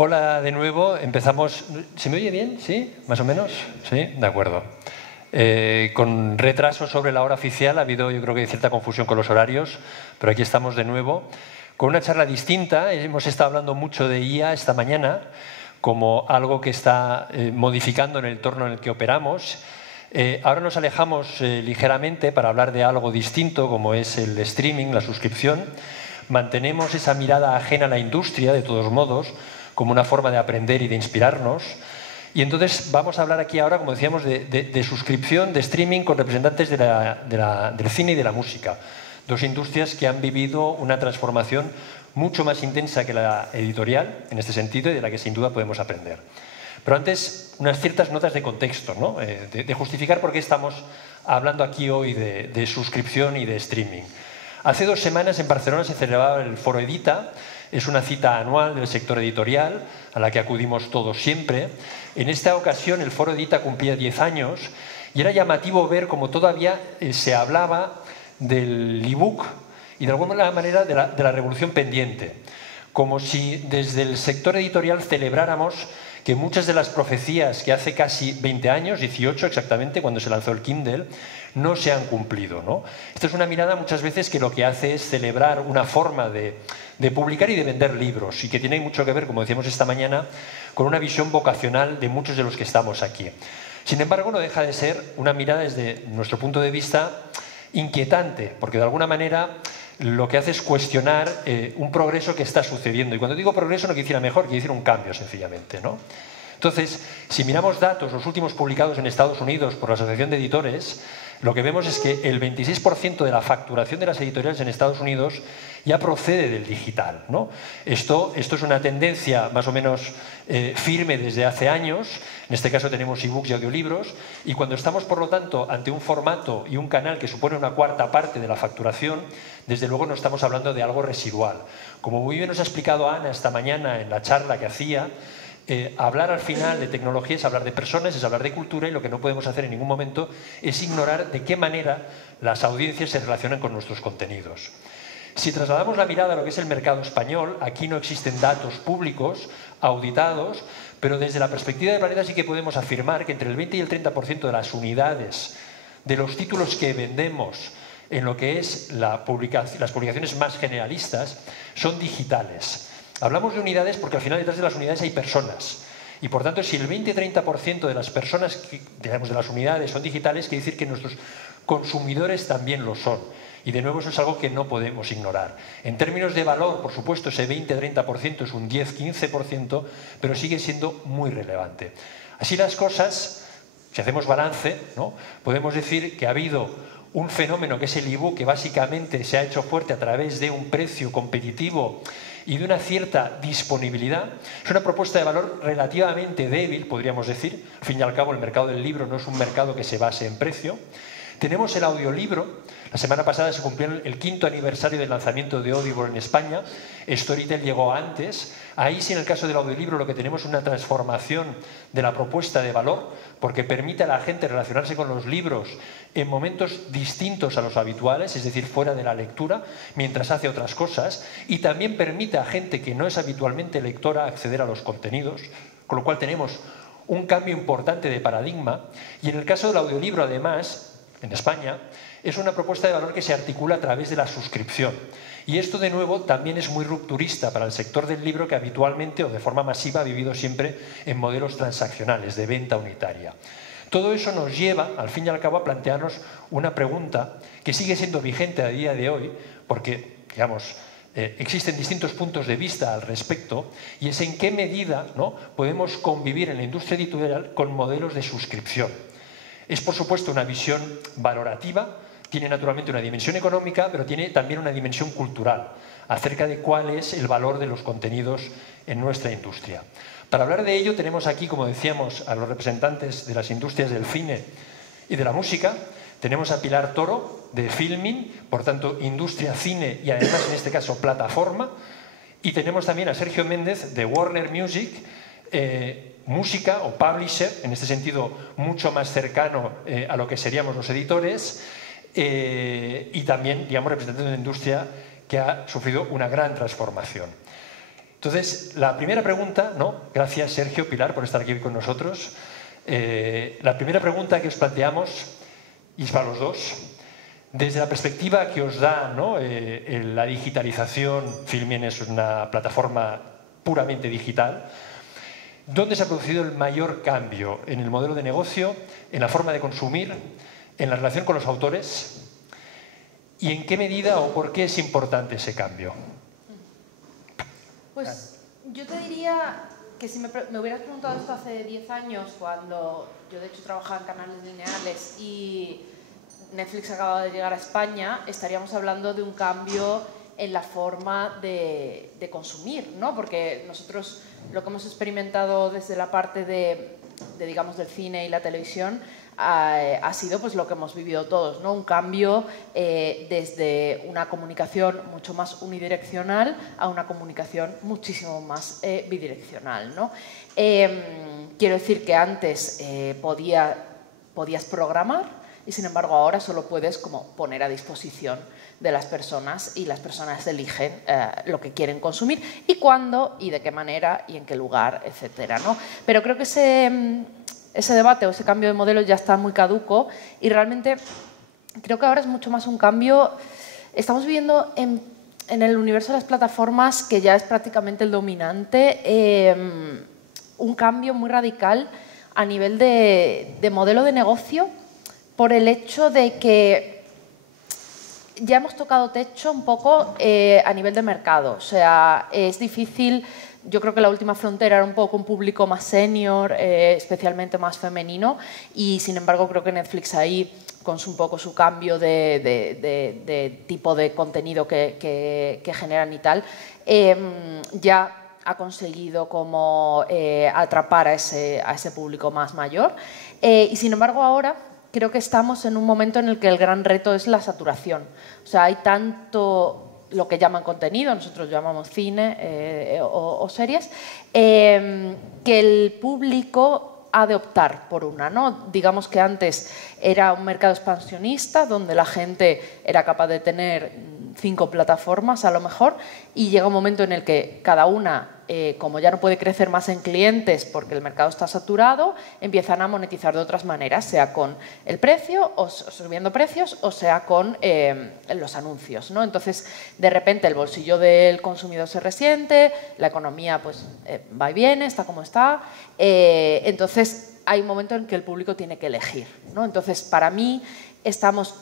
Hola de nuevo, empezamos. ¿Se me oye bien? ¿Sí? ¿Más o menos? Sí, de acuerdo. Con retraso sobre la hora oficial, ha habido yo creo que cierta confusión con los horarios, pero aquí estamos de nuevo con una charla distinta. Hemos estado hablando mucho de IA esta mañana como algo que está modificando en el entorno en el que operamos. Ahora nos alejamos ligeramente para hablar de algo distinto como es el streaming, la suscripción. Mantenemos esa mirada ajena a la industria, de todos modos, como una forma de aprender y de inspirarnos. Y entonces vamos a hablar aquí ahora, como decíamos, de suscripción, de streaming con representantes del cine y de la música. Dos industrias que han vivido una transformación mucho más intensa que la editorial, en este sentido, y de la que sin duda podemos aprender. Pero antes, unas ciertas notas de contexto, ¿no? De justificar por qué estamos hablando aquí hoy de suscripción y de streaming. Hace 2 semanas en Barcelona se celebraba el Foro Edita. Es una cita anual del sector editorial a la que acudimos todos siempre. En esta ocasión el Foro Edita cumplía 10 años y era llamativo ver cómo todavía se hablaba del ebook y de alguna manera de la revolución pendiente. Como si desde el sector editorial celebráramos que muchas de las profecías que hace casi 20 años, 18 exactamente, cuando se lanzó el Kindle, no se han cumplido, ¿no? Esta es una mirada muchas veces que lo que hace es celebrar una forma de publicar y de vender libros y que tiene mucho que ver, como decíamos esta mañana, con una visión vocacional de muchos de los que estamos aquí. Sin embargo, no deja de ser una mirada desde nuestro punto de vista inquietante, porque de alguna manera lo que hace es cuestionar un progreso que está sucediendo. Y cuando digo progreso no quiere decir a mejor, quiere decir un cambio sencillamente, ¿no? Entonces, si miramos datos, los últimos publicados en Estados Unidos por la Asociación de Editores, lo que vemos es que el 26% de la facturación de las editoriales en Estados Unidos ya procede del digital, ¿no? Esto es una tendencia más o menos firme desde hace años. En este caso tenemos ebooks y audiolibros. Y cuando estamos, por lo tanto, ante un formato y un canal que supone una cuarta parte de la facturación, desde luego no estamos hablando de algo residual. Como muy bien nos ha explicado Ana esta mañana en la charla que hacía, hablar al final de tecnología es hablar de personas, es hablar de cultura, y lo que no podemos hacer en ningún momento es ignorar de qué manera las audiencias se relacionan con nuestros contenidos. Si trasladamos la mirada a lo que es el mercado español, aquí no existen datos públicos auditados, pero desde la perspectiva de Planeta sí que podemos afirmar que entre el 20 y el 30% de las unidades de los títulos que vendemos en lo que es las publicaciones más generalistas son digitales. Hablamos de unidades porque al final detrás de las unidades hay personas. Y por tanto, si el 20-30% de las personas, digamos, de las unidades son digitales, quiere decir que nuestros consumidores también lo son. Y de nuevo eso es algo que no podemos ignorar. En términos de valor, por supuesto, ese 20-30% es un 10-15%, pero sigue siendo muy relevante. Así las cosas, si hacemos balance, ¿no?, podemos decir que ha habido un fenómeno que es el ebook, que básicamente se ha hecho fuerte a través de un precio competitivo y de una cierta disponibilidad. Es una propuesta de valor relativamente débil, podríamos decir. Al fin y al cabo, el mercado del libro no es un mercado que se base en precio. Tenemos el audiolibro. La semana pasada se cumplió el 5º aniversario del lanzamiento de Audible en España. Storytel llegó antes. Ahí sí, en el caso del audiolibro, lo que tenemos es una transformación de la propuesta de valor, porque permite a la gente relacionarse con los libros en momentos distintos a los habituales, es decir, fuera de la lectura, mientras hace otras cosas, y también permite a gente que no es habitualmente lectora acceder a los contenidos, con lo cual tenemos un cambio importante de paradigma. Y en el caso del audiolibro, además, en España, es una propuesta de valor que se articula a través de la suscripción. Y esto, de nuevo, también es muy rupturista para el sector del libro, que habitualmente o de forma masiva ha vivido siempre en modelos transaccionales, de venta unitaria. Todo eso nos lleva, al fin y al cabo, a plantearnos una pregunta que sigue siendo vigente a día de hoy, porque, digamos, existen distintos puntos de vista al respecto, y es en qué medida, ¿no?, podemos convivir en la industria editorial con modelos de suscripción. Es, por supuesto, una visión valorativa, tiene naturalmente una dimensión económica, pero tiene también una dimensión cultural, acerca de cuál es el valor de los contenidos en nuestra industria. Para hablar de ello tenemos aquí, como decíamos, a los representantes de las industrias del cine y de la música. Tenemos a Pilar Toro, de Filmin, por tanto, industria, cine y además, en este caso, plataforma. Y tenemos también a Sergio Méndez, de Warner Music, música o publisher, en este sentido mucho más cercano a lo que seríamos los editores, y también, digamos, representante de una industria que ha sufrido una gran transformación. Entonces, la primera pregunta, ¿no? Gracias Sergio, Pilar, por estar aquí hoy con nosotros. La primera pregunta que os planteamos, y es para los dos, desde la perspectiva que os da, ¿no? La digitalización, Filmin es una plataforma puramente digital, ¿dónde se ha producido el mayor cambio en el modelo de negocio, en la forma de consumir, en la relación con los autores? ¿Y en qué medida o por qué es importante ese cambio? Pues yo te diría que si me hubieras preguntado esto hace 10 años, cuando yo de hecho trabajaba en canales lineales y Netflix acababa de llegar a España, estaríamos hablando de un cambio en la forma de consumir, ¿no? Porque nosotros lo que hemos experimentado desde la parte digamos, del cine y la televisión ha sido pues lo que hemos vivido todos, ¿no? Un cambio desde una comunicación mucho más unidireccional a una comunicación muchísimo más bidireccional, ¿no? Quiero decir que antes podías programar y sin embargo ahora solo puedes como poner a disposición de las personas y las personas eligen lo que quieren consumir y cuándo y de qué manera y en qué lugar, etcétera, ¿no? Pero creo que ese debate o ese cambio de modelo ya está muy caduco y realmente creo que ahora es mucho más un cambio. Estamos viviendo en el universo de las plataformas, que ya es prácticamente el dominante, un cambio muy radical a nivel de modelo de negocio, por el hecho de que ya hemos tocado techo un poco a nivel de mercado. O sea, es difícil. Yo creo que la última frontera era un poco un público más senior, especialmente más femenino, y sin embargo creo que Netflix ahí, con un poco su cambio de tipo de contenido que generan y tal, ya ha conseguido como atrapar a ese público más mayor. Y sin embargo ahora creo que estamos en un momento en el que el gran reto es la saturación. O sea, hay tanto lo que llaman contenido, nosotros llamamos cine o series, que el público ha de optar por una, ¿no? Digamos que antes era un mercado expansionista donde la gente era capaz de tener 5 plataformas a lo mejor, y llega un momento en el que cada una, como ya no puede crecer más en clientes porque el mercado está saturado, empiezan a monetizar de otras maneras, sea con el precio o subiendo precios, o sea con los anuncios, ¿no? Entonces, de repente el bolsillo del consumidor se resiente, la economía pues va y viene, está como está, entonces hay un momento en que el público tiene que elegir, ¿no? Entonces, para mí, estamos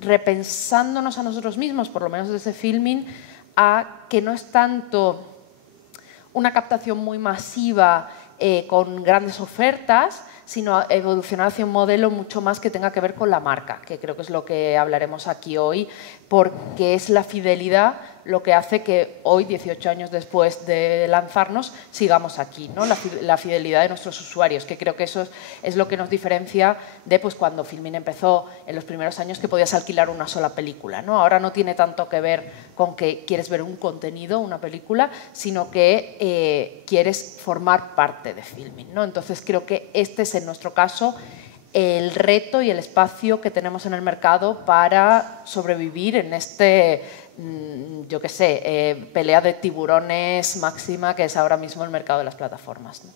repensándonos a nosotros mismos, por lo menos desde Filmin, a que no es tanto una captación muy masiva con grandes ofertas, sino evolucionar hacia un modelo mucho más que tenga que ver con la marca, que creo que es lo que hablaremos aquí hoy, porque es la fidelidad lo que hace que hoy, 18 años después de lanzarnos, sigamos aquí, ¿no? La fidelidad de nuestros usuarios, que creo que eso es lo que nos diferencia de pues, cuando Filmin empezó en los primeros años, que podías alquilar una sola película, ¿no? Ahora no tiene tanto que ver con que quieres ver un contenido, una película, sino que quieres formar parte de Filmin, ¿no? Entonces creo que este es en nuestro caso el reto y el espacio que tenemos en el mercado para sobrevivir en este, yo qué sé, pelea de tiburones máxima que es ahora mismo el mercado de las plataformas, ¿no?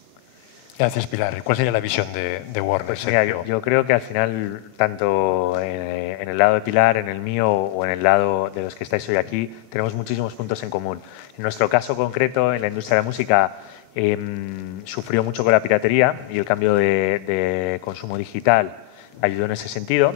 Gracias, Pilar. ¿Cuál sería la visión de Warner? Pues mira, yo creo que al final, tanto en el lado de Pilar, en el mío o en el lado de los que estáis hoy aquí, tenemos muchísimos puntos en común. En nuestro caso concreto, en la industria de la música, sufrió mucho con la piratería y el cambio de consumo digital ayudó en ese sentido.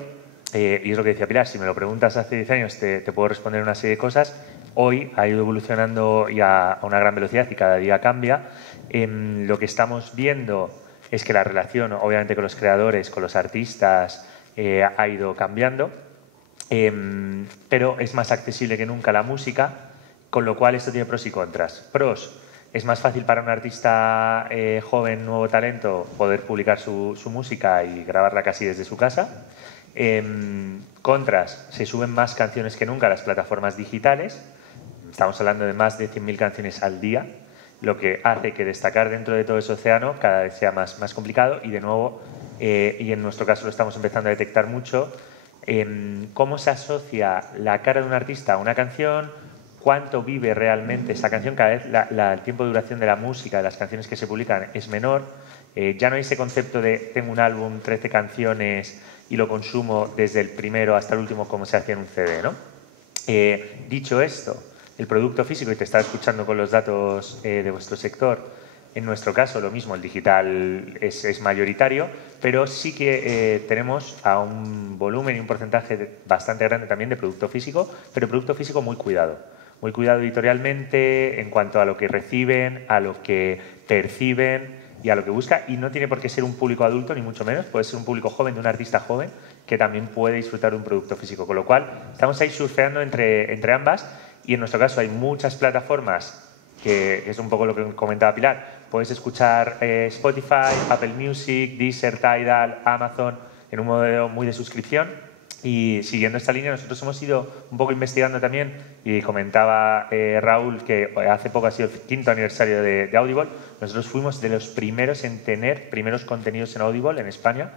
Y es lo que decía Pilar, si me lo preguntas hace 10 años te puedo responder una serie de cosas. Hoy ha ido evolucionando y a una gran velocidad y cada día cambia. Lo que estamos viendo es que la relación, obviamente, con los creadores, con los artistas, ha ido cambiando, pero es más accesible que nunca la música, con lo cual esto tiene pros y contras. Pros: es más fácil para un artista joven, nuevo talento, poder publicar su música y grabarla casi desde su casa. Contras: se suben más canciones que nunca a las plataformas digitales. Estamos hablando de más de 100.000 canciones al día, lo que hace que destacar dentro de todo ese océano cada vez sea más complicado. Y de nuevo, y en nuestro caso lo estamos empezando a detectar mucho, cómo se asocia la cara de un artista a una canción, cuánto vive realmente esa canción. Cada vez el tiempo de duración de la música, de las canciones que se publican, es menor. Ya no hay ese concepto de tengo un álbum, 13 canciones y lo consumo desde el primero hasta el último como se hacía en un CD, ¿no? Dicho esto, el producto físico, y te estaba escuchando con los datos de vuestro sector, en nuestro caso lo mismo, el digital es mayoritario, pero sí que tenemos a un volumen y un porcentaje bastante grande también de producto físico, pero producto físico muy cuidado editorialmente en cuanto a lo que reciben, a lo que perciben y a lo que busca, y no tiene por qué ser un público adulto ni mucho menos, puede ser un público joven, de un artista joven que también puede disfrutar de un producto físico, con lo cual estamos ahí surfeando entre ambas, y en nuestro caso hay muchas plataformas que es un poco lo que comentaba Pilar. Puedes escuchar Spotify, Apple Music, Deezer, Tidal, Amazon en un modelo muy de suscripción, y siguiendo esta línea nosotros hemos ido un poco investigando también, y comentaba Raúl que hace poco ha sido el 5º aniversario de Audible. Nosotros fuimos de los primeros en tener primeros contenidos en Audible en España,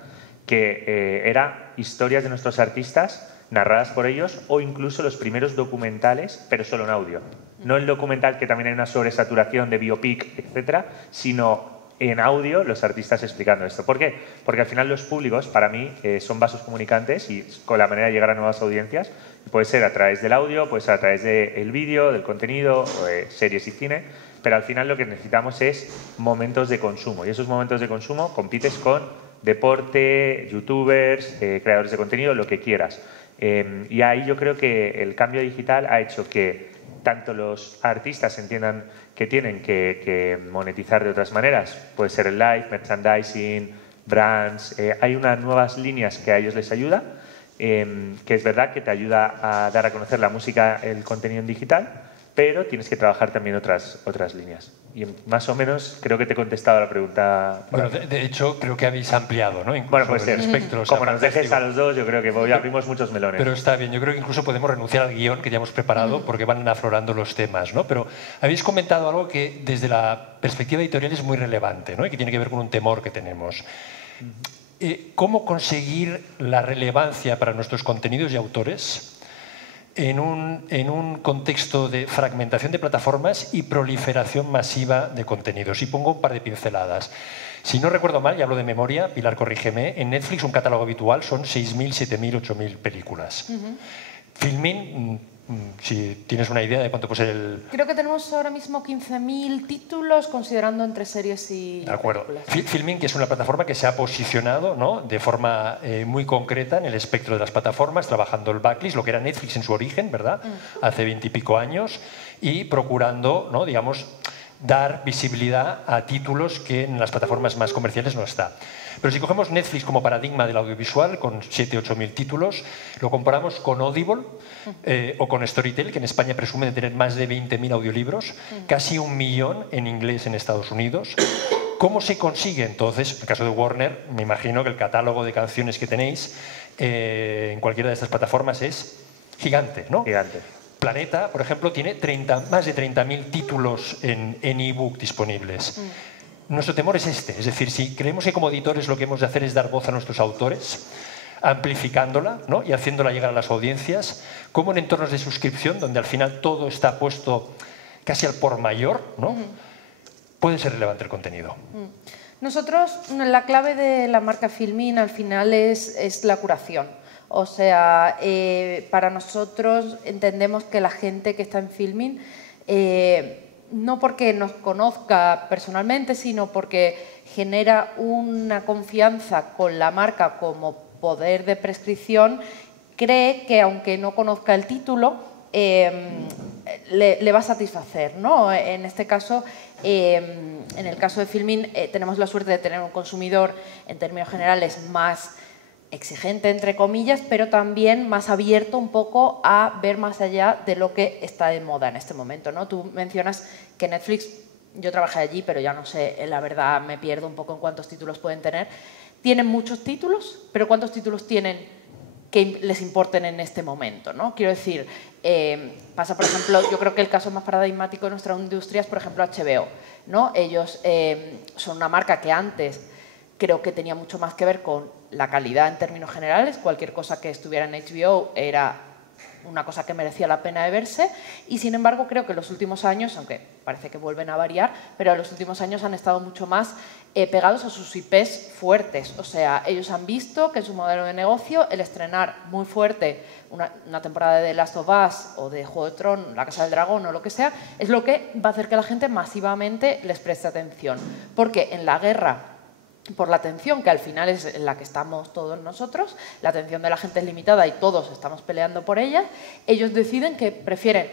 que era historias de nuestros artistas narradas por ellos, o incluso los primeros documentales, pero solo en audio. No el documental, que también hay una sobresaturación de biopic, etcétera, sino en audio los artistas explicando esto. ¿Por qué? Porque al final los públicos, para mí, son vasos comunicantes, y con la manera de llegar a nuevas audiencias puede ser a través del audio, puede ser a través del vídeo, del contenido, series y cine, pero al final lo que necesitamos es momentos de consumo, y esos momentos de consumo compites con deporte, youtubers, creadores de contenido, lo que quieras. Y ahí yo creo que el cambio digital ha hecho que tanto los artistas entiendan que tienen que monetizar de otras maneras, puede ser el live, merchandising, brands, hay unas nuevas líneas que a ellos les ayuda, que es verdad que te ayuda a dar a conocer la música, el contenido en digital, pero tienes que trabajar también otras líneas. Y más o menos creo que te he contestado a la pregunta. Bueno, de hecho, creo que habéis ampliado, ¿no? Incluso bueno, pues el espectro. O sea, como nos dejes a los dos, yo creo que hoy abrimos muchos melones. Pero está bien, yo creo que incluso podemos renunciar al guión que ya hemos preparado, porque van aflorando los temas, ¿no? Pero habéis comentado algo que desde la perspectiva editorial es muy relevante, ¿no? Y que tiene que ver con un temor que tenemos. ¿Cómo conseguir la relevancia para nuestros contenidos y autores en un contexto de fragmentación de plataformas y proliferación masiva de contenidos? Y pongo un par de pinceladas. Si no recuerdo mal, y hablo de memoria, Pilar, corrígeme, en Netflix un catálogo habitual son 6.000, 7.000, 8.000 películas. Filmin, si tienes una idea de cuánto puede ser el... Creo que tenemos ahora mismo 15.000 títulos, considerando entre series y de acuerdo. películas. Filmin, que es una plataforma que se ha posicionado, ¿no?, de forma muy concreta en el espectro de las plataformas, trabajando el backlist, lo que era Netflix en su origen, ¿verdad?, hace 20 y pico años, y procurando, ¿no?, digamos, dar visibilidad a títulos que en las plataformas más comerciales no está. Pero si cogemos Netflix como paradigma del audiovisual, con 7.000 o 8.000 títulos, lo comparamos con Audible o con Storytel, que en España presume de tener más de 20.000 audiolibros, casi 1 millón en inglés en Estados Unidos. ¿Cómo se consigue entonces? En el caso de Warner, me imagino que el catálogo de canciones que tenéis en cualquiera de estas plataformas es gigante, ¿no? Gigante. Planeta, por ejemplo, tiene más de 30.000 títulos en ebook disponibles. Nuestro temor es este, es decir, si creemos que como editores lo que hemos de hacer es dar voz a nuestros autores, amplificándola, ¿no?, y haciéndola llegar a las audiencias, como en entornos de suscripción, donde al final todo está puesto casi al por mayor, ¿no?, puede ser relevante el contenido. Nosotros, la clave de la marca Filmin al final es la curación. O sea, para nosotros entendemos que la gente que está en Filmin, no porque nos conozca personalmente, sino porque genera una confianza con la marca como poder de prescripción, cree que aunque no conozca el título, le va a satisfacer, ¿no? En este caso, en el caso de Filmin, tenemos la suerte de tener un consumidor, en términos generales, más exigente, entre comillas, pero también más abierto un poco a ver más allá de lo que está de moda en este momento, ¿no? Tú mencionas que Netflix, yo trabajé allí, pero ya no sé, la verdad me pierdo un poco en cuántos títulos pueden tener. Tienen muchos títulos, pero ¿cuántos títulos tienen que les importen en este momento, ¿no? Quiero decir, pasa, por ejemplo, yo creo que el caso más paradigmático de nuestra industria es, por ejemplo, HBO, ¿no? Ellos son una marca que antes creo que tenía mucho más que ver con la calidad en términos generales. Cualquier cosa que estuviera en HBO era una cosa que merecía la pena de verse, y sin embargo creo que en los últimos años, aunque parece que vuelven a variar, pero en los últimos años han estado mucho más pegados a sus IPs fuertes. O sea, ellos han visto que en su modelo de negocio el estrenar muy fuerte una temporada de The Last of Us o de Juego de Tronos, La Casa del Dragón o lo que sea, es lo que va a hacer que la gente masivamente les preste atención. Porque en la guerra por la atención, que al final es en la que estamos todos nosotros, la atención de la gente es limitada y todos estamos peleando por ella, ellos deciden que prefieren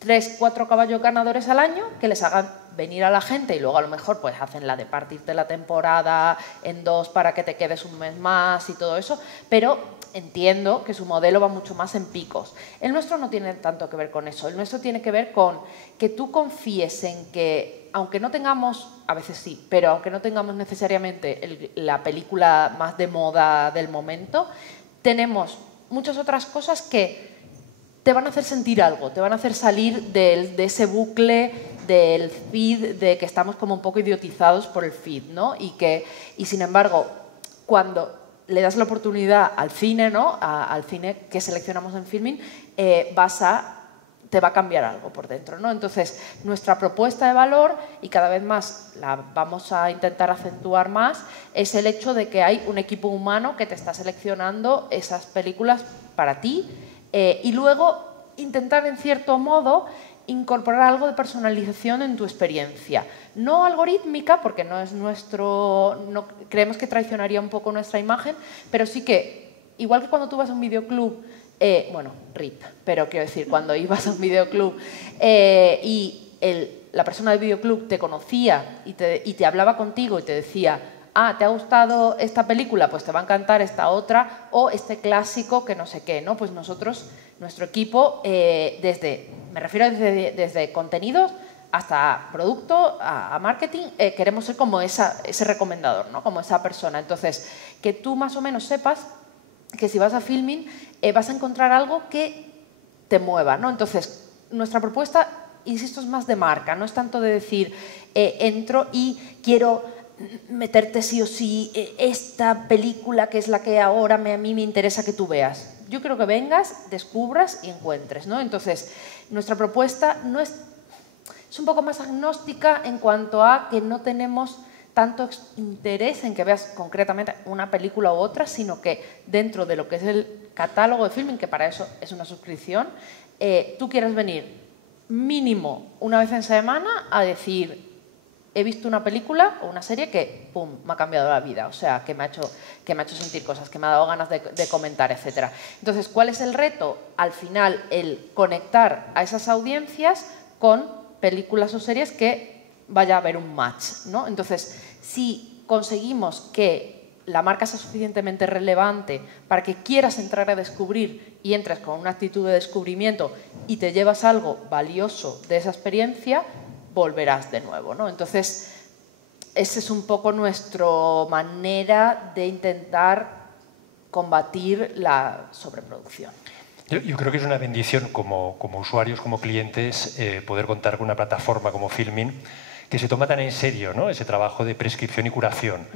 3, 4 caballos ganadores al año que les hagan venir a la gente y luego a lo mejor pues hacen la de partirte la temporada en 2 para que te quedes un mes más y todo eso, pero entiendo que su modelo va mucho más en picos. El nuestro no tiene tanto que ver con eso, el nuestro tiene que ver con que tú confíes en que, aunque no tengamos, a veces sí, pero aunque no tengamos necesariamente la película más de moda del momento, tenemos muchas otras cosas que te van a hacer sentir algo, te van a hacer salir de ese bucle del feed, de que estamos como un poco idiotizados por el feed, ¿no? Y sin embargo, cuando le das la oportunidad al cine, ¿no? Al cine que seleccionamos en Filmin, te va a cambiar algo por dentro, ¿no? Entonces, nuestra propuesta de valor, y cada vez más la vamos a intentar acentuar más, es el hecho de que hay un equipo humano que te está seleccionando esas películas para ti, y luego intentar, en cierto modo, incorporar algo de personalización en tu experiencia. No algorítmica, porque no es creemos que traicionaría un poco nuestra imagen, pero sí que, igual que cuando tú vas a un videoclub, bueno, RIP, pero quiero decir, cuando ibas a un videoclub y la persona del videoclub te conocía y te hablaba contigo y te decía: ah, ¿te ha gustado esta película? Pues te va a encantar esta otra, o este clásico que no sé qué, ¿no? Pues nosotros, nuestro equipo, me refiero desde contenidos hasta producto, a marketing, queremos ser como ese recomendador, ¿no? Como esa persona. Entonces, que tú más o menos sepas que si vas a Filmin vas a encontrar algo que te mueva, ¿no? Entonces, nuestra propuesta, insisto, es más de marca, no es tanto de decir entro y quiero meterte sí o sí esta película que es la que ahora a mí me interesa que tú veas. Yo creo que vengas, descubras y encuentres, ¿no? Entonces, nuestra propuesta no es un poco más agnóstica en cuanto a que no tenemos tanto interés en que veas concretamente una película u otra, sino que dentro de lo que es el catálogo de Filmin, que para eso es una suscripción, tú quieres venir mínimo una vez en semana a decir: he visto una película o una serie que, pum, me ha cambiado la vida, o sea, que me ha hecho sentir cosas, que me ha dado ganas de comentar, etc. Entonces, ¿cuál es el reto? Al final, el conectar a esas audiencias con películas o series que vaya a haber un match, ¿no? Entonces, si conseguimos que la marca sea suficientemente relevante para que quieras entrar a descubrir y entres con una actitud de descubrimiento y te llevas algo valioso de esa experiencia, volverás de nuevo, ¿no? Entonces, esa es un poco nuestra manera de intentar combatir la sobreproducción. Yo creo que es una bendición como usuarios, como clientes, poder contar con una plataforma como Filmin que se toma tan en serio, ¿no? Ese trabajo de prescripción y curación,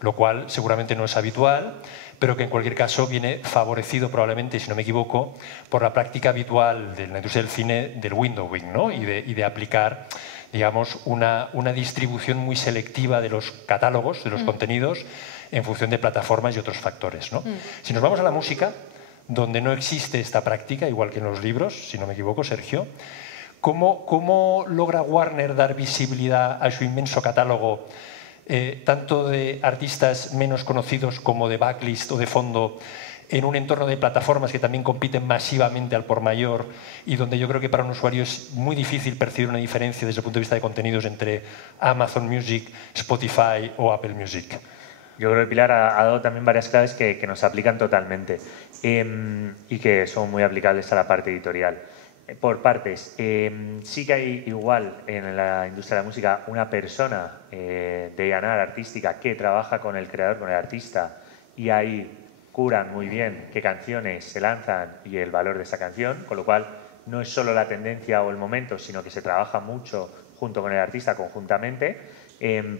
lo cual seguramente no es habitual, pero que en cualquier caso viene favorecido probablemente, si no me equivoco, por la práctica habitual de la industria del cine del windowing, ¿no? y de aplicar, digamos, una distribución muy selectiva de los catálogos, de los contenidos, en función de plataformas y otros factores, ¿no? Si nos vamos a la música, donde no existe esta práctica, igual que en los libros, si no me equivoco, Sergio, ¿cómo logra Warner dar visibilidad a su inmenso catálogo, tanto de artistas menos conocidos como de backlist o de fondo, en un entorno de plataformas que también compiten masivamente al por mayor y donde yo creo que para un usuario es muy difícil percibir una diferencia desde el punto de vista de contenidos entre Amazon Music, Spotify o Apple Music? Yo creo que Pilar ha dado también varias claves que nos aplican totalmente y que son muy aplicables a la parte editorial. Por partes, sí que hay igual en la industria de la música una persona de A&R artística que trabaja con el creador, con el artista, y ahí curan muy bien qué canciones se lanzan y el valor de esa canción, con lo cual no es solo la tendencia o el momento, sino que se trabaja mucho junto con el artista conjuntamente,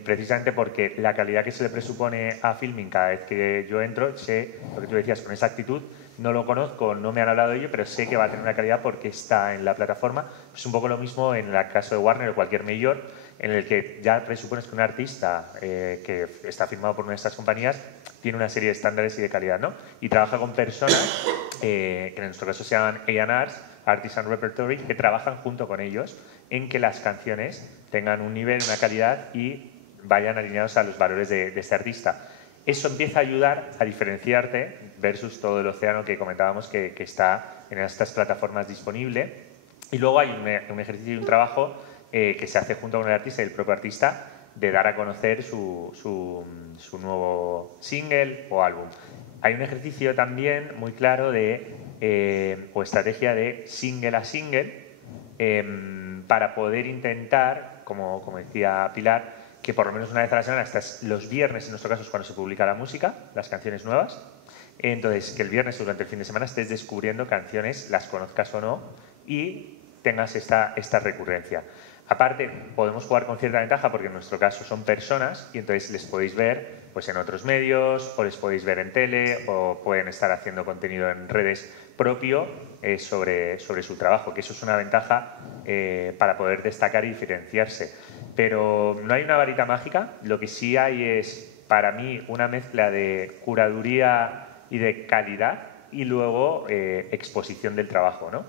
precisamente porque la calidad que se le presupone a Filmin cada vez que yo entro, sé lo que tú decías, con esa actitud no lo conozco, no me han hablado de ello, pero sé que va a tener una calidad porque está en la plataforma. Es un poco lo mismo en el caso de Warner o cualquier mayor, en el que ya presupones que un artista que está firmado por una de estas compañías tiene una serie de estándares y de calidad, ¿no? Y trabaja con personas que en nuestro caso se llaman A&Rs, Artists and Repertory, que trabajan junto con ellos en que las canciones tengan un nivel, una calidad y vayan alineados a los valores de este artista. Eso empieza a ayudar a diferenciarte versus todo el océano que comentábamos que está en estas plataformas disponible. Y luego hay un ejercicio y un trabajo que se hace junto con el artista y el propio artista de dar a conocer su nuevo single o álbum. Hay un ejercicio también muy claro o estrategia de single a single para poder intentar, como decía Pilar, que por lo menos una vez a la semana, los viernes en nuestro caso es cuando se publica la música, las canciones nuevas. Entonces, que el viernes o durante el fin de semana estés descubriendo canciones, las conozcas o no, y tengas esta recurrencia. Aparte, podemos jugar con cierta ventaja porque en nuestro caso son personas y entonces les podéis ver pues, en otros medios o les podéis ver en tele o pueden estar haciendo contenido en redes propio sobre su trabajo, que eso es una ventaja para poder destacar y diferenciarse. Pero no hay una varita mágica, lo que sí hay es, para mí, una mezcla de curaduría y de calidad y luego exposición del trabajo, ¿no?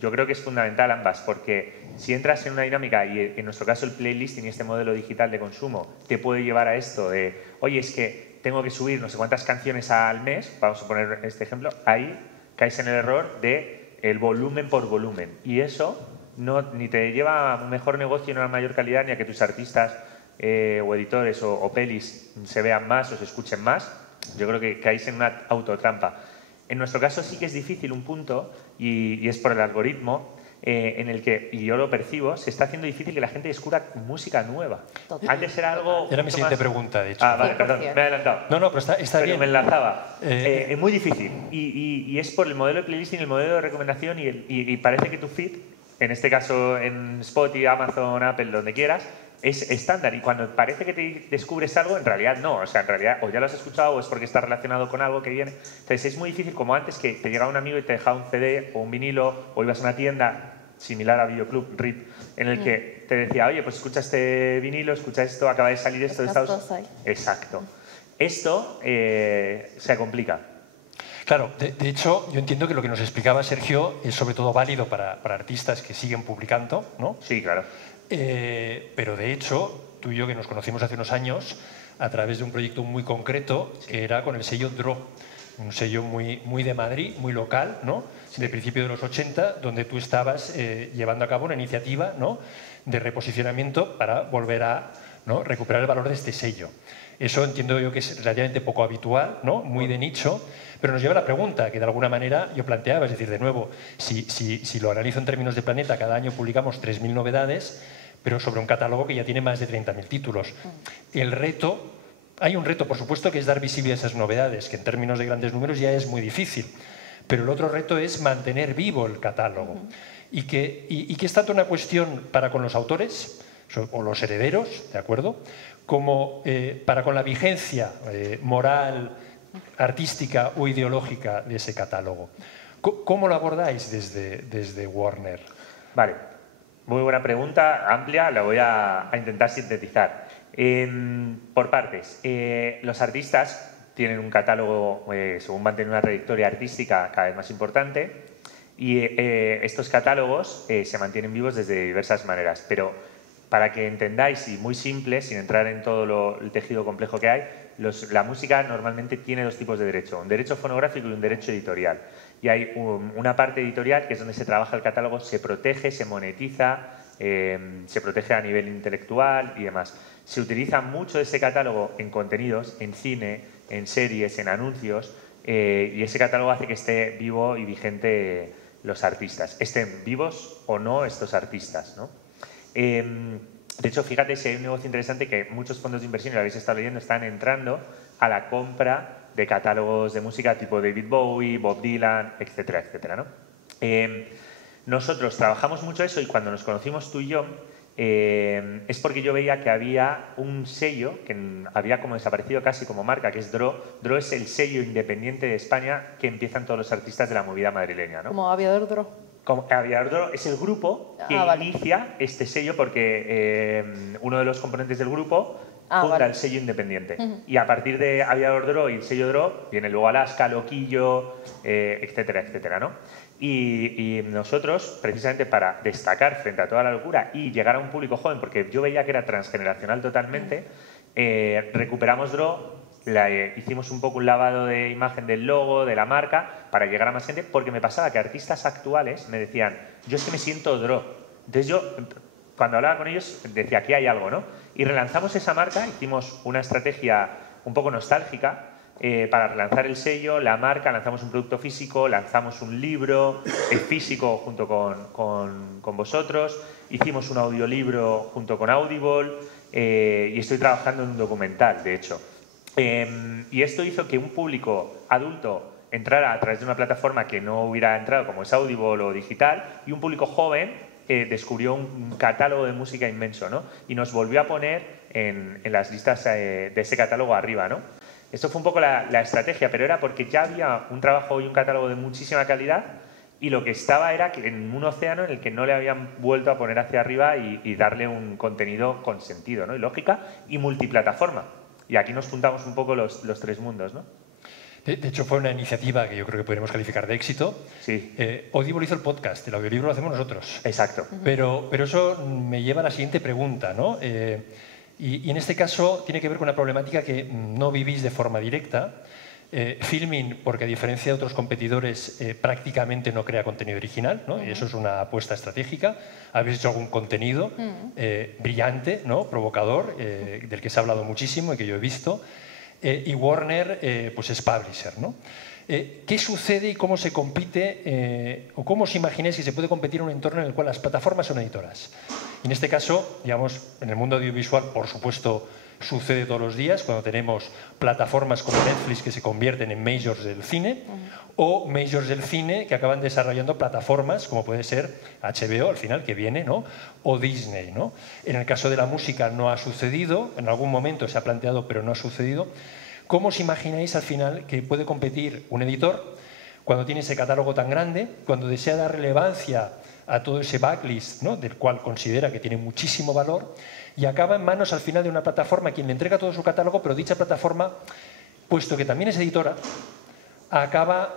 Yo creo que es fundamental ambas, porque si entras en una dinámica y en nuestro caso el playlisting y este modelo digital de consumo te puede llevar a esto de, oye, es que tengo que subir no sé cuántas canciones al mes, vamos a poner este ejemplo, ahí caes en el error de el volumen por volumen y eso ni te lleva a un mejor negocio ni a una mayor calidad ni a que tus artistas o editores o pelis se vean más o se escuchen más. Yo creo que caéis en una autotrampa. En nuestro caso sí que es difícil un punto y es por el algoritmo en el que, y yo lo percibo, se está haciendo difícil que la gente descubra música nueva. Antes era algo... Era mi siguiente pregunta, de hecho. Vale, perdón, me he adelantado. No, pero está bien. Pero me enlazaba. Es muy difícil y es por el modelo de playlisting, el modelo de recomendación y parece que tu feed, en este caso en Spotify, Amazon, Apple, donde quieras, es estándar y cuando parece que te descubres algo, en realidad no. O sea, en realidad o ya lo has escuchado o es porque está relacionado con algo que viene. Entonces es muy difícil, como antes, que te llegaba un amigo y te dejaba un CD o un vinilo o ibas a una tienda similar a Videoclub, RIP, en el que te decía, oye, pues escucha este vinilo, escucha esto, acaba de salir esto de Estados Unidos. Exacto. Esto se complica. Claro, de hecho, yo entiendo que lo que nos explicaba Sergio es sobre todo válido para artistas que siguen publicando, ¿no? Sí, claro. Pero de hecho, tú y yo que nos conocimos hace unos años a través de un proyecto muy concreto que era con el sello Draw, un sello muy de Madrid, muy local, ¿no? De principio de los 80, donde tú estabas llevando a cabo una iniciativa, ¿no? De reposicionamiento para volver a, ¿no? recuperar el valor de este sello. Eso entiendo yo que es relativamente poco habitual, ¿no? Muy de nicho, pero nos lleva a la pregunta que de alguna manera yo planteaba, es decir, de nuevo, si lo analizo en términos de planeta, cada año publicamos 3.000 novedades, pero sobre un catálogo que ya tiene más de 30.000 títulos. Hay un reto, por supuesto, que es dar visibilidad a esas novedades, que en términos de grandes números ya es muy difícil, pero el otro reto es mantener vivo el catálogo y que es tanto una cuestión para con los autores o los herederos, ¿de acuerdo?, como para con la vigencia moral, artística o ideológica de ese catálogo. ¿Cómo lo abordáis desde Warner? Vale, muy buena pregunta, amplia, la voy a intentar sintetizar. Por partes, los artistas tienen un catálogo, según van teniendo una trayectoria artística cada vez más importante y estos catálogos se mantienen vivos desde diversas maneras, pero para que entendáis, y muy simple, sin entrar en todo el tejido complejo que hay, la música normalmente tiene dos tipos de derecho, un derecho fonográfico y un derecho editorial. Y hay una parte editorial que es donde se trabaja el catálogo, se protege, se monetiza, se protege a nivel intelectual y demás. Se utiliza mucho ese catálogo en contenidos, en cine, en series, en anuncios, y ese catálogo hace que esté vivo y vigente los artistas, estén vivos o no estos artistas, ¿no? De hecho, fíjate si hay un negocio interesante que muchos fondos de inversión, y lo habéis estado leyendo, están entrando a la compra de catálogos de música tipo David Bowie, Bob Dylan, etcétera, etcétera, ¿no? Nosotros trabajamos mucho eso y cuando nos conocimos tú y yo, es porque yo veía que había un sello que había como desaparecido casi como marca, que es Dro. Dro es el sello independiente de España que empiezan todos los artistas de la movida madrileña, ¿no? Como Aviador Dro. Como Aviador Dro es el grupo que vale. inicia este sello porque uno de los componentes del grupo funda vale. el sello independiente. Y a partir de Aviador Dro y el sello Dro viene luego Alaska, Loquillo, etcétera, etcétera, ¿no? Y nosotros, precisamente para destacar frente a toda la locura y llegar a un público joven, porque yo veía que era transgeneracional totalmente, recuperamos Dro, hicimos un poco un lavado de imagen del logo, de la marca, para llegar a más gente, porque me pasaba que artistas actuales me decían, yo es que me siento Dro. Entonces yo, cuando hablaba con ellos, decía, aquí hay algo, ¿no? Y relanzamos esa marca, hicimos una estrategia un poco nostálgica, para relanzar el sello, la marca, lanzamos un producto físico, lanzamos un libro físico junto con vosotros, hicimos un audiolibro junto con Audible y estoy trabajando en un documental, de hecho. Y esto hizo que un público adulto entrara a través de una plataforma que no hubiera entrado, como es Audible o digital, y un público joven descubrió un catálogo de música inmenso, ¿no? Y nos volvió a poner en las listas de ese catálogo arriba, ¿no? Esto fue un poco la estrategia, pero era porque ya había un trabajo y un catálogo de muchísima calidad y lo que estaba era que en un océano en el que no le habían vuelto a poner hacia arriba y darle un contenido con sentido, ¿no? Y lógica y multiplataforma. Y aquí nos juntamos un poco los tres mundos, ¿no? De hecho, fue una iniciativa que yo creo que podríamos calificar de éxito. Sí. Audible hizo el podcast, el audiolibro lo hacemos nosotros. Exacto. Pero eso me lleva a la siguiente pregunta, ¿no? Y en este caso tiene que ver con una problemática que no vivís de forma directa. Filmin, porque a diferencia de otros competidores, prácticamente no crea contenido original, ¿no? Y eso es una apuesta estratégica. Habéis hecho algún contenido brillante, ¿no? Provocador, del que se ha hablado muchísimo y que yo he visto. Y Warner pues es publisher, ¿no? ¿Qué sucede y cómo se compite o cómo os imagináis que se puede competir en un entorno en el cual las plataformas son editoras? Y en este caso, digamos, en el mundo audiovisual, por supuesto, sucede todos los días cuando tenemos plataformas como Netflix que se convierten en majors del cine o majors del cine que acaban desarrollando plataformas como puede ser HBO al final que viene, ¿no? O Disney, ¿no? En el caso de la música no ha sucedido, en algún momento se ha planteado pero no ha sucedido. ¿Cómo os imagináis al final que puede competir un editor cuando tiene ese catálogo tan grande, cuando desea dar relevancia a todo ese backlist, ¿no? Del cual considera que tiene muchísimo valor y acaba en manos al final de una plataforma a quien le entrega todo su catálogo, pero dicha plataforma, puesto que también es editora, acaba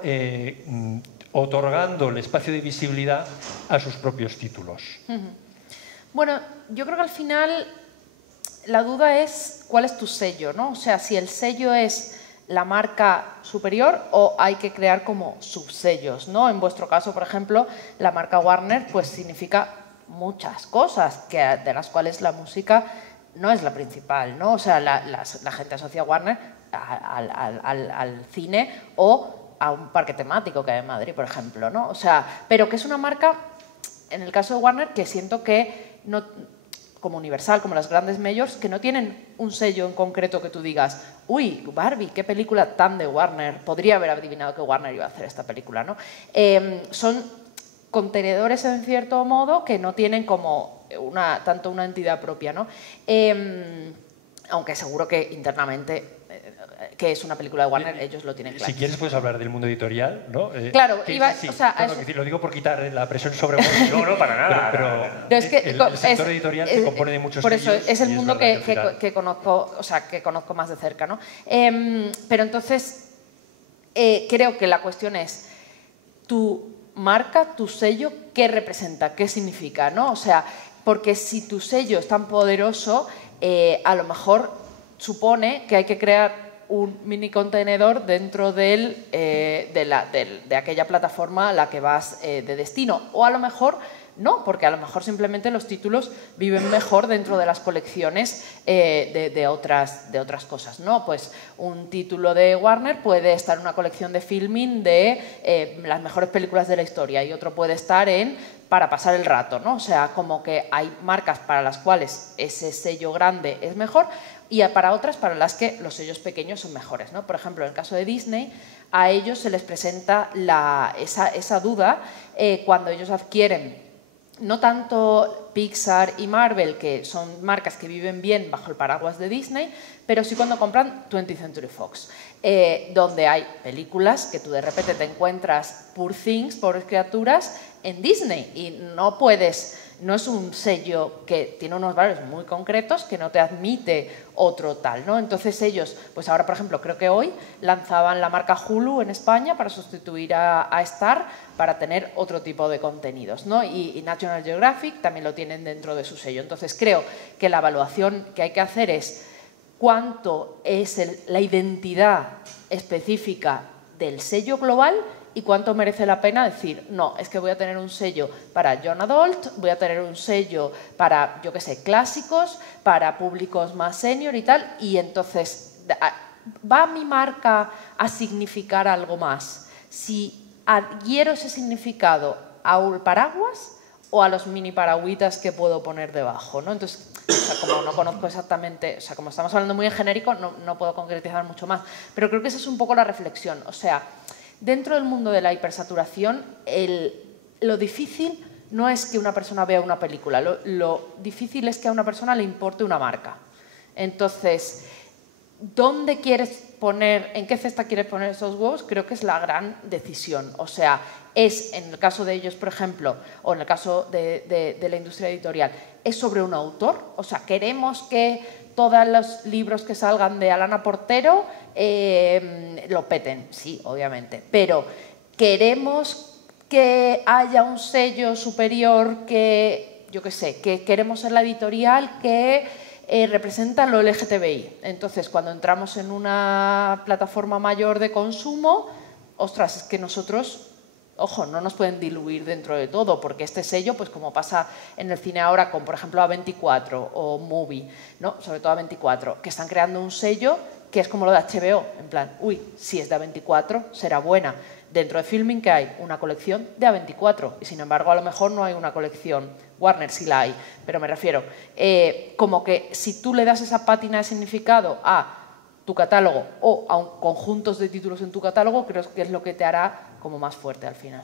otorgando el espacio de visibilidad a sus propios títulos? Bueno, yo creo que al final la duda es cuál es tu sello, ¿no? O sea, si el sello es la marca superior o hay que crear como subsellos, ¿no? En vuestro caso, por ejemplo, la marca Warner pues significa muchas cosas, de las cuales la música no es la principal, ¿no? O sea, la gente asocia a Warner al cine o a un parque temático que hay en Madrid, por ejemplo, ¿no? O sea, pero que es una marca, en el caso de Warner, que siento que no, como Universal, como las grandes majors, que no tienen un sello en concreto que tú digas, uy, Barbie, qué película tan de Warner, podría haber adivinado que Warner iba a hacer esta película, ¿no? Son contenedores, en cierto modo, que no tienen como tanto una entidad propia, ¿no? Aunque seguro que internamente que es una película de Warner, ellos lo tienen claro. Si quieres puedes hablar del mundo editorial, ¿no? Claro, sí, o sea, lo digo por quitar la presión sobre Warner. No, para nada. Pero es que el sector editorial se compone de muchos por eso sellos es el mundo que conozco, o sea, que conozco más de cerca, ¿no? Pero entonces creo que la cuestión es tu marca, tu sello, ¿qué representa? ¿Qué significa? ¿No? O sea, porque si tu sello es tan poderoso, a lo mejor supone que hay que crear un mini contenedor dentro de aquella plataforma a la que vas de destino. O a lo mejor no, porque a lo mejor simplemente los títulos viven mejor dentro de las colecciones de otras cosas, ¿no? Pues un título de Warner puede estar en una colección de Filmin de las mejores películas de la historia y otro puede estar en para pasar el rato, ¿no? O sea, como que hay marcas para las cuales ese sello grande es mejor y para otras para las que los sellos pequeños son mejores, ¿no? Por ejemplo, en el caso de Disney, a ellos se les presenta esa duda cuando ellos adquieren no tanto Pixar y Marvel, que son marcas que viven bien bajo el paraguas de Disney, pero sí cuando compran 20th Century Fox, donde hay películas que tú de repente te encuentras Poor Things, pobres criaturas, en Disney y no puedes... No es un sello que tiene unos valores muy concretos que no te admite otro tal, ¿no? Entonces ellos, pues ahora por ejemplo, creo que hoy lanzaban la marca Hulu en España para sustituir a Star para tener otro tipo de contenidos, ¿no? Y National Geographic también lo tienen dentro de su sello. Entonces creo que la evaluación que hay que hacer es cuánto es la identidad específica del sello global y cuánto merece la pena decir, no, es que voy a tener un sello para Young Adult, voy a tener un sello para, yo qué sé, clásicos, para públicos más senior y tal, y entonces, ¿va mi marca a significar algo más? Si adhiero ese significado a un paraguas o a los mini paragüitas que puedo poner debajo, ¿no? Entonces, o sea, como no conozco exactamente, o sea, como estamos hablando muy en genérico, no puedo concretizar mucho más, pero creo que esa es un poco la reflexión, o sea, dentro del mundo de la hipersaturación, lo difícil no es que una persona vea una película, lo difícil es que a una persona le importe una marca. Entonces, ¿dónde quieres poner, en qué cesta quieres poner esos huevos? Creo que es la gran decisión. O sea, es en el caso de ellos, por ejemplo, o en el caso de la industria editorial, es sobre un autor. O sea, queremos que todos los libros que salgan de Alana Portero lo peten, sí, obviamente, pero queremos que haya un sello superior que, yo qué sé, que queremos ser la editorial que representa lo LGTBI. Entonces, cuando entramos en una plataforma mayor de consumo, ostras, es que nosotros... Ojo, no nos pueden diluir dentro de todo, porque este sello, pues como pasa en el cine ahora con, por ejemplo, A24 o Movie, ¿no? Sobre todo A24, que están creando un sello que es como lo de HBO, en plan, uy, si es de A24, será buena. Dentro de Filming, que hay una colección de A24, y sin embargo, a lo mejor no hay una colección, Warner sí la hay, pero me refiero, como que si tú le das esa pátina de significado a tu catálogo o a conjuntos de títulos en tu catálogo, creo que es lo que te hará como más fuerte al final.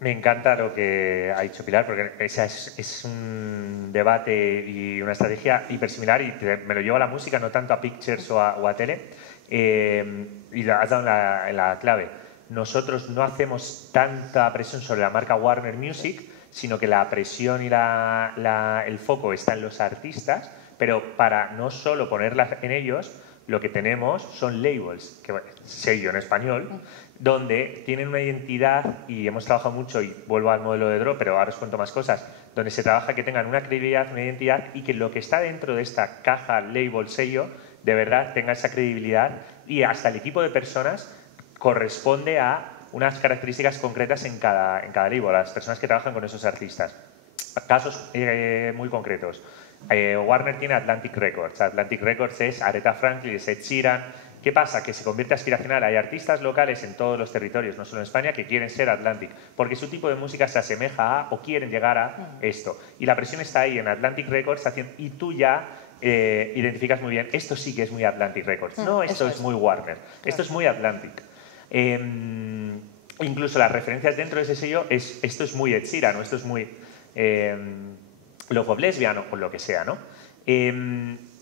Me encanta lo que ha dicho Pilar, porque es un debate y una estrategia hipersimilar y me lo llevo a la música, no tanto a pictures o a tele. Y has dado la clave. Nosotros no hacemos tanta presión sobre la marca Warner Music, sino que la presión y el foco está en los artistas, pero para no solo ponerlas en ellos, lo que tenemos son labels, sello en español, donde tienen una identidad, y hemos trabajado mucho, y vuelvo al modelo de Draw, pero ahora os cuento más cosas, donde se trabaja que tengan una credibilidad, una identidad, y que lo que está dentro de esta caja, label, sello, de verdad tenga esa credibilidad, y hasta el equipo de personas corresponde a unas características concretas en cada label, a las personas que trabajan con esos artistas. Casos muy concretos. Warner tiene Atlantic Records. Atlantic Records es Aretha Franklin, es Ed Sheeran. ¿Qué pasa? Que se convierte aspiracional. Hay artistas locales en todos los territorios, no solo en España, que quieren ser Atlantic, porque su tipo de música se asemeja a o quieren llegar a esto. Y la presión está ahí en Atlantic Records y tú ya identificas muy bien, esto sí que es muy Atlantic Records. No, esto es muy Warner. Esto es muy Atlantic. Incluso las referencias dentro de ese sello, esto es muy Ed Sheeran, o esto es muy... Love of Lesbian o lo que sea, ¿no?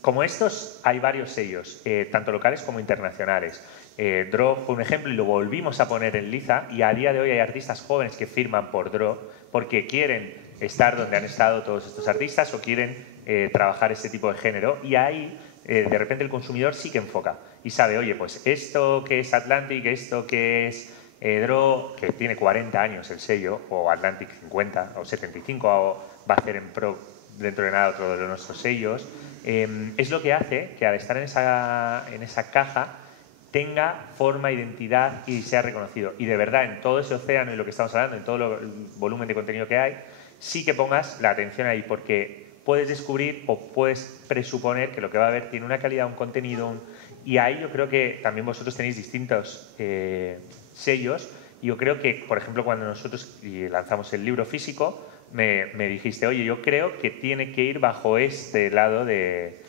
Como estos, hay varios sellos, tanto locales como internacionales. Draw fue un ejemplo y lo volvimos a poner en liza, y a día de hoy hay artistas jóvenes que firman por Draw porque quieren estar donde han estado todos estos artistas o quieren trabajar este tipo de género, y ahí de repente el consumidor sí que enfoca y sabe, oye, pues esto que es Atlantic, esto que es Draw, que tiene 40 años el sello, o Atlantic 50 o 75, o va a hacer en pro dentro de nada otro de nuestros sellos, es lo que hace que al estar en esa caja tenga forma, identidad y sea reconocido. Y de verdad, en todo ese océano y lo que estamos hablando, en todo el volumen de contenido que hay, sí que pongas la atención ahí, porque puedes descubrir o puedes presuponer que lo que va a haber tiene una calidad, un contenido, y ahí yo creo que también vosotros tenéis distintos sellos. Y yo creo que, por ejemplo, cuando nosotros lanzamos el libro físico, me dijiste, oye, yo creo que tiene que ir bajo este lado de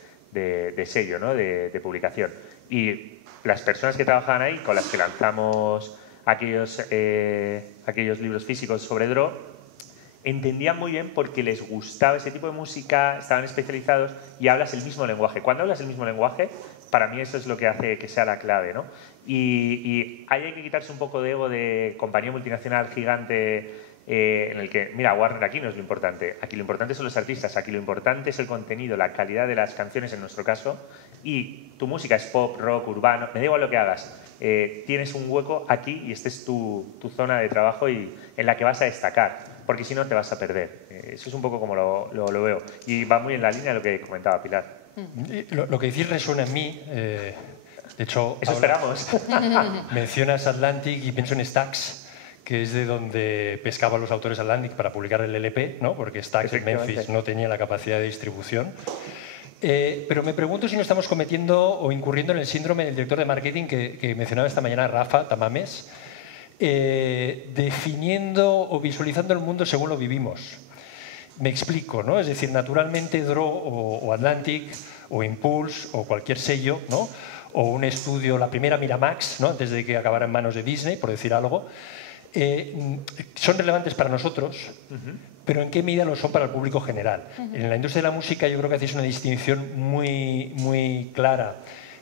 sello, ¿no? de publicación. Y las personas que trabajaban ahí, con las que lanzamos aquellos libros físicos sobre Draw, entendían muy bien porque les gustaba ese tipo de música, estaban especializados y hablas el mismo lenguaje. Cuando hablas el mismo lenguaje, para mí eso es lo que hace que sea la clave, ¿no? Y ahí hay que quitarse un poco de ego de compañía multinacional gigante en el que, mira, Warner aquí no es lo importante. Aquí lo importante son los artistas, aquí lo importante es el contenido, la calidad de las canciones en nuestro caso, y tu música es pop, rock, urbano, me da igual lo que hagas. Tienes un hueco aquí y esta es tu zona de trabajo y en la que vas a destacar, porque si no te vas a perder. Eso es un poco como lo veo. Y va muy en la línea de lo que comentaba Pilar. Lo que decís resuena en mí. De hecho, eso esperamos. Mencionas Atlantic y pienso en Stax, que es de donde pescaban los autores Atlantic para publicar el LP, ¿no? Porque Stax en Memphis no tenía la capacidad de distribución. Pero me pregunto si no estamos cometiendo o incurriendo en el síndrome del director de marketing que mencionaba esta mañana Rafa Tamames, definiendo o visualizando el mundo según lo vivimos. Me explico, ¿no? Es decir, naturalmente Draw o Atlantic o Impulse o cualquier sello, ¿no? O un estudio, la primera Miramax, ¿no? Antes de que acabara en manos de Disney, por decir algo, son relevantes para nosotros, pero ¿en qué medida lo son para el público general? En la industria de la música yo creo que hacéis una distinción muy clara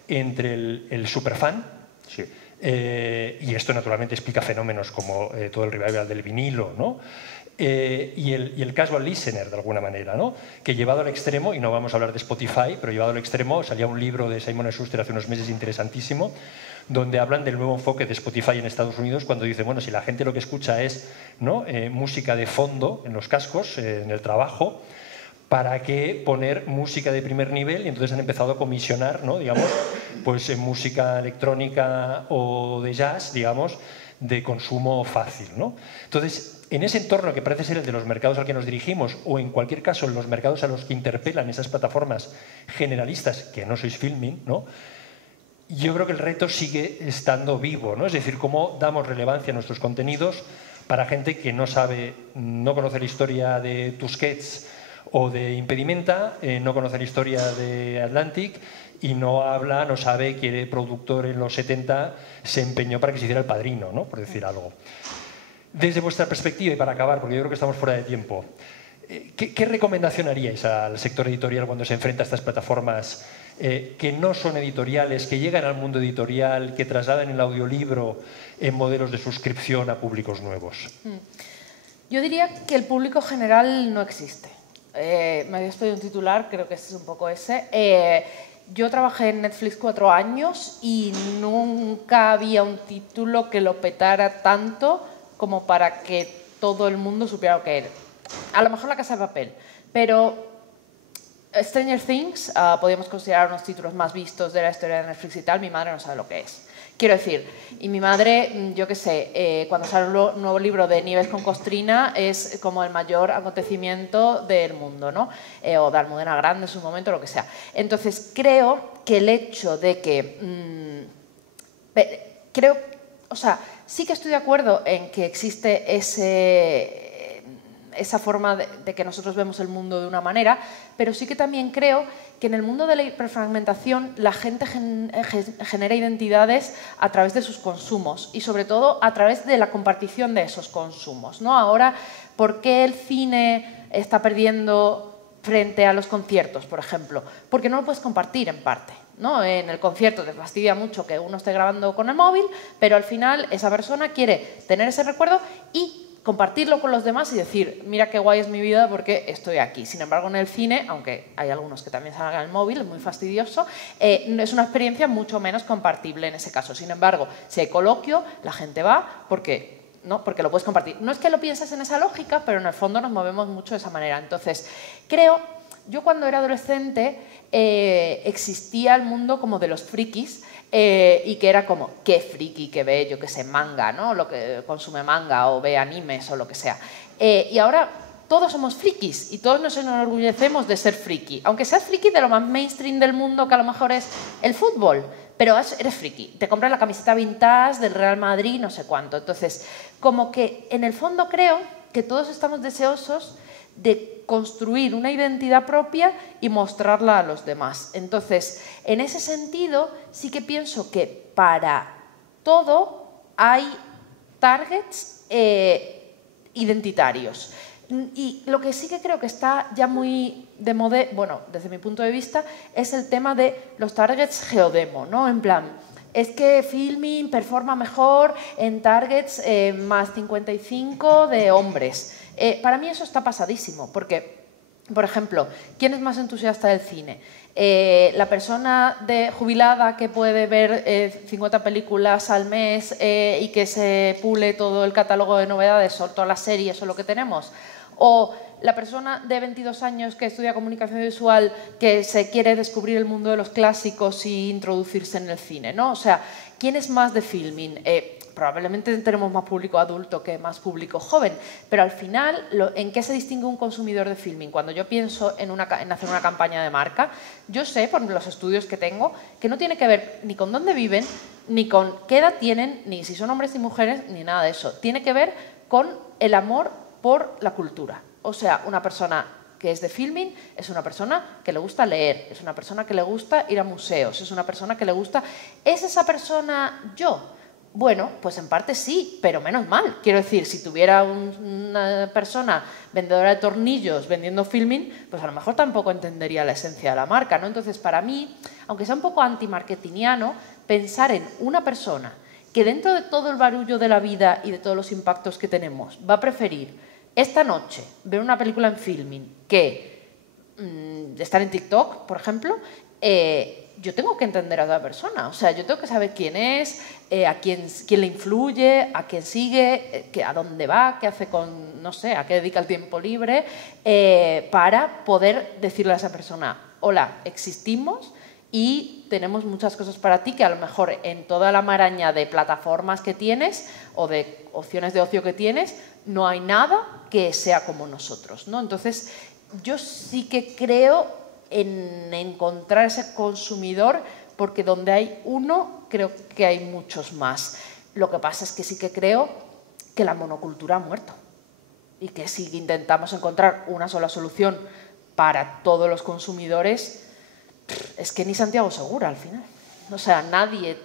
entre el superfan, sí. Y esto naturalmente explica fenómenos como todo el revival del vinilo, ¿no? Y el casual listener, de alguna manera, ¿no? Que llevado al extremo, y no vamos a hablar de Spotify, pero llevado al extremo, salía un libro de Simon & Schuster hace unos meses interesantísimo, donde hablan del nuevo enfoque de Spotify en Estados Unidos, cuando dicen, bueno, si la gente lo que escucha es, ¿no? Música de fondo en los cascos, en el trabajo, ¿para qué poner música de primer nivel? Y entonces han empezado a comisionar, ¿no? Digamos, pues música electrónica o de jazz, digamos, de consumo fácil, ¿no? Entonces, en ese entorno que parece ser el de los mercados al que nos dirigimos, o en cualquier caso en los mercados a los que interpelan esas plataformas generalistas, que no sois Filmin, ¿no? Yo creo que el reto sigue estando vivo, ¿no? Es decir, cómo damos relevancia a nuestros contenidos para gente que no sabe, no conoce la historia de Tusquets o de Impedimenta, no conoce la historia de Atlantic y no habla, no sabe que el productor en los 70 se empeñó para que se hiciera El Padrino, ¿no? Por decir algo. Desde vuestra perspectiva, y para acabar, porque yo creo que estamos fuera de tiempo, ¿qué recomendación haríais al sector editorial cuando se enfrenta a estas plataformas que no son editoriales, que llegan al mundo editorial, que trasladan el audiolibro en modelos de suscripción a públicos nuevos? Yo diría que el público general no existe. Me habías pedido un titular, creo que ese es un poco ese. Yo trabajé en Netflix 4 años y nunca había un título que lo petara tanto como para que todo el mundo supiera lo que era. A lo mejor La Casa de Papel, pero Stranger Things podríamos considerar unos títulos más vistos de la historia de Netflix y tal. Mi madre no sabe lo que es. Quiero decir, y mi madre, yo qué sé, cuando sale un nuevo libro de Nieves con Costrina es como el mayor acontecimiento del mundo, ¿no? O de Almudena Grande en su momento, lo que sea. Entonces, creo que el hecho de que... o sea, sí que estoy de acuerdo en que existe esa forma de que nosotros vemos el mundo de una manera, pero sí que también creo que en el mundo de la hiperfragmentación la gente genera identidades a través de sus consumos y sobre todo a través de la compartición de esos consumos, ¿no? Ahora, ¿por qué el cine está perdiendo frente a los conciertos, por ejemplo? Porque no lo puedes compartir en parte, ¿no? En el concierto te fastidia mucho que uno esté grabando con el móvil, pero al final esa persona quiere tener ese recuerdo y compartirlo con los demás y decir, mira qué guay es mi vida porque estoy aquí. Sin embargo, en el cine, aunque hay algunos que también salgan el móvil, es muy fastidioso, es una experiencia mucho menos compartible en ese caso. Sin embargo, si hay coloquio, la gente va porque lo puedes compartir. No es que lo pienses en esa lógica, pero en el fondo nos movemos mucho de esa manera. Entonces, yo cuando era adolescente existía el mundo como de los frikis, y que era como, qué friki que ve, yo que sé, manga, ¿no? Lo que consume manga o ve animes o lo que sea. Y ahora todos somos frikis y todos nos enorgullecemos de ser friki. Aunque seas friki de lo más mainstream del mundo, que a lo mejor es el fútbol, pero eres friki. Te compras la camiseta vintage del Real Madrid, no sé cuánto. Entonces, como que en el fondo creo que todos estamos deseosos de construir una identidad propia y mostrarla a los demás. Entonces, en ese sentido, sí que pienso que para todo hay targets identitarios. Y lo que sí que creo que está ya muy de moda, bueno, desde mi punto de vista, es el tema de los targets geodemo, ¿no? En plan, es que Filmin performa mejor en targets más 55 de hombres. Para mí eso está pasadísimo, porque, por ejemplo, ¿quién es más entusiasta del cine? La persona jubilada que puede ver 50 películas al mes y que se pule todo el catálogo de novedades o todas las series o lo que tenemos, o la persona de 22 años que estudia comunicación visual que se quiere descubrir el mundo de los clásicos y introducirse en el cine, ¿no? O sea, ¿quién es más de Filmin? Probablemente tenemos más público adulto que más público joven, pero al final, ¿en qué se distingue un consumidor de Filmin? Cuando yo pienso en hacer una campaña de marca, yo sé, por los estudios que tengo, que no tiene que ver ni con dónde viven, ni con qué edad tienen, ni si son hombres y mujeres, ni nada de eso. Tiene que ver con el amor por la cultura. O sea, una persona que es de Filmin es una persona que le gusta leer, es una persona que le gusta ir a museos, es una persona que le gusta... ¿Es esa persona yo? Bueno, pues en parte sí, pero menos mal. Quiero decir, si tuviera una persona vendedora de tornillos vendiendo Filmin, pues a lo mejor tampoco entendería la esencia de la marca, ¿no? Entonces, para mí, aunque sea un poco antimarketingiano, pensar en una persona que dentro de todo el barullo de la vida y de todos los impactos que tenemos va a preferir esta noche ver una película en Filmin que estar en TikTok, por ejemplo, yo tengo que entender a la persona. O sea, yo tengo que saber quién es, a quién le influye, a quién sigue, a dónde va, qué hace con, no sé, a qué dedica el tiempo libre, para poder decirle a esa persona, hola, existimos y tenemos muchas cosas para ti que a lo mejor en toda la maraña de plataformas que tienes o de opciones de ocio que tienes, no hay nada que sea como nosotros, ¿no? Entonces, yo sí que creo en encontrar ese consumidor, porque donde hay uno, creo que hay muchos más. Lo que pasa es que sí que creo que la monocultura ha muerto y que si intentamos encontrar una sola solución para todos los consumidores, es que ni Santiago Segura al final. O sea, nadie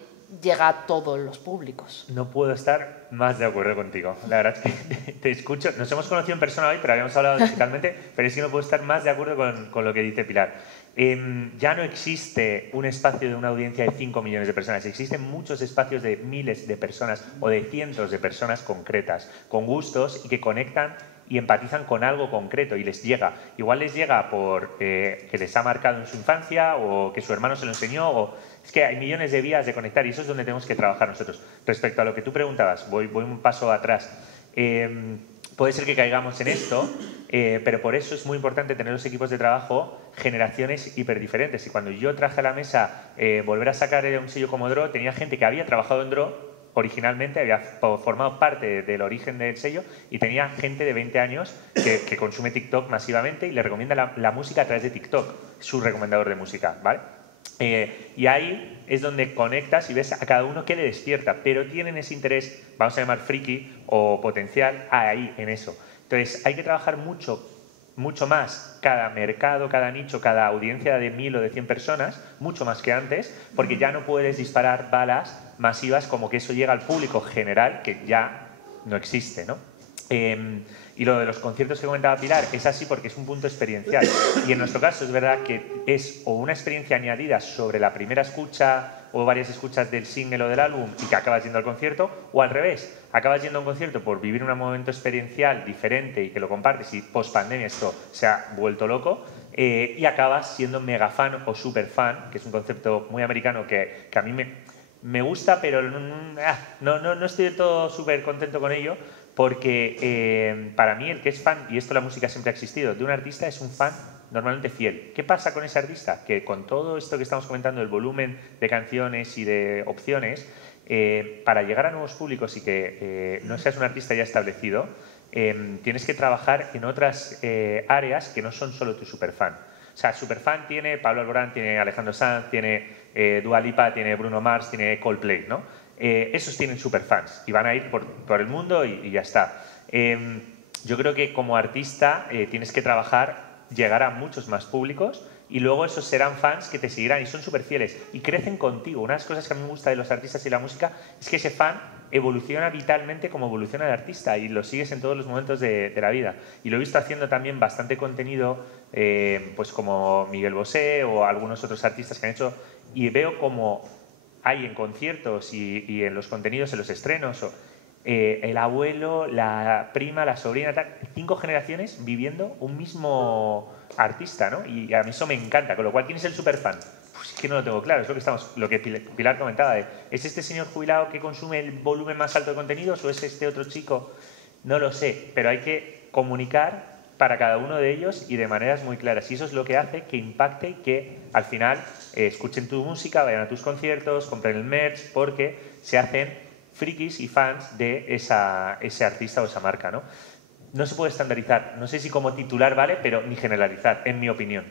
llega a todos los públicos. No puedo estar más de acuerdo contigo. La verdad es que te escucho. Nos hemos conocido en persona hoy, pero habíamos hablado digitalmente, pero es que no puedo estar más de acuerdo con lo que dice Pilar. Ya no existe un espacio de una audiencia de 5 millones de personas. Existen muchos espacios de miles de personas o de cientos de personas concretas, con gustos y que conectan y empatizan con algo concreto y les llega. Igual les llega por que les ha marcado en su infancia o que su hermano se lo enseñó. Es que hay millones de vías de conectar y eso es donde tenemos que trabajar nosotros. Respecto a lo que tú preguntabas, voy un paso atrás. Puede ser que caigamos en esto, pero por eso es muy importante tener los equipos de trabajo generaciones hiperdiferentes. Y cuando yo traje a la mesa volver a sacar un sello como Draw, tenía gente que había trabajado en Draw originalmente, había formado parte del origen del sello y tenía gente de 20 años que consume TikTok masivamente y le recomienda la música a través de TikTok, su recomendador de música, ¿vale? Y ahí es donde conectas y ves a cada uno que le despierta, pero tienen ese interés, vamos a llamar friki o potencial, ahí, en eso. Entonces hay que trabajar mucho más cada mercado, cada nicho, cada audiencia de 1000 o de 100 personas, mucho más que antes, porque ya no puedes disparar balas masivas como que eso llega al público general, que ya no existe, ¿no? Y lo de los conciertos que comentaba Pilar es así porque es un punto experiencial. Y en nuestro caso es verdad que es o una experiencia añadida sobre la primera escucha o varias escuchas del single o del álbum y que acabas yendo al concierto, o al revés, acabas yendo a un concierto por vivir un momento experiencial diferente y que lo compartes y post pandemia esto se ha vuelto loco, y acabas siendo mega fan o super fan, que es un concepto muy americano que a mí me gusta, pero no estoy del todo súper contento con ello, porque para mí el que es fan, y esto la música siempre ha existido, de un artista es un fan normalmente fiel. ¿Qué pasa con ese artista? Que con todo esto que estamos comentando, el volumen de canciones y de opciones, para llegar a nuevos públicos y que no seas un artista ya establecido, tienes que trabajar en otras áreas que no son solo tu superfan. O sea, superfan tiene Pablo Alborán, tiene Alejandro Sanz, tiene Dua Lipa, tiene Bruno Mars, tiene Coldplay, ¿no? Esos tienen superfans y van a ir por el mundo y ya está. Yo creo que como artista tienes que trabajar, llegar a muchos más públicos y luego esos serán fans que te seguirán y son súper fieles y crecen contigo. Una de las cosas que a mí me gusta de los artistas y la música es que ese fan evoluciona vitalmente como evoluciona el artista y lo sigues en todos los momentos de la vida. Y lo he visto haciendo también bastante contenido, pues como Miguel Bosé o algunos otros artistas que han hecho, y veo como hay en conciertos y en los contenidos, en los estrenos, el abuelo, la prima, la sobrina, 5 generaciones viviendo un mismo artista, ¿no? Y a mí eso me encanta, con lo cual, ¿quién es el superfan? Pues es que no lo tengo claro, es lo que Pilar comentaba, ¿es este señor jubilado que consume el volumen más alto de contenidos o es este otro chico? No lo sé, pero hay que comunicar para cada uno de ellos y de maneras muy claras. Y eso es lo que hace que impacte y que al final escuchen tu música, vayan a tus conciertos, compren el merch, porque se hacen frikis y fans de ese artista o esa marca, ¿no? No se puede estandarizar. No sé si como titular vale, pero ni generalizar, en mi opinión.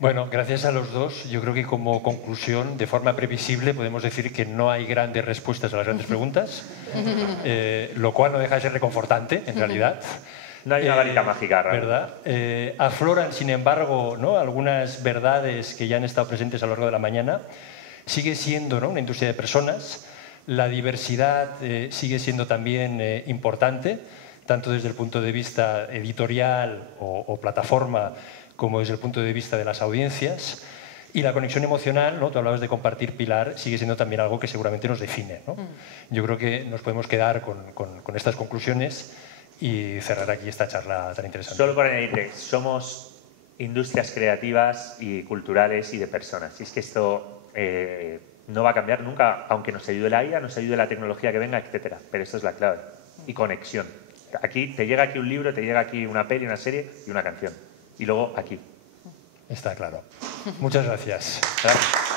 Bueno, gracias a los dos. Yo creo que como conclusión, de forma previsible, podemos decir que no hay grandes respuestas a las grandes preguntas, lo cual no deja de ser reconfortante, en realidad. No hay una varita mágica, ¿verdad? Afloran, sin embargo, ¿no?, algunas verdades que ya han estado presentes a lo largo de la mañana. Sigue siendo, ¿no?, una industria de personas. La diversidad sigue siendo también importante, tanto desde el punto de vista editorial o plataforma, como desde el punto de vista de las audiencias. Y la conexión emocional, ¿no?, tú hablabas de compartir, Pilar, sigue siendo también algo que seguramente nos define, ¿no? Yo creo que nos podemos quedar con estas conclusiones y cerrar aquí esta charla tan interesante. Solo por añadirte, somos industrias creativas y culturales y de personas. Y es que esto no va a cambiar nunca, aunque nos ayude la IA, nos ayude la tecnología que venga, etcétera. Pero esto es la clave. Y conexión. Aquí te llega aquí un libro, te llega aquí una peli, una serie y una canción. Y luego aquí. Está claro. Muchas gracias. Gracias.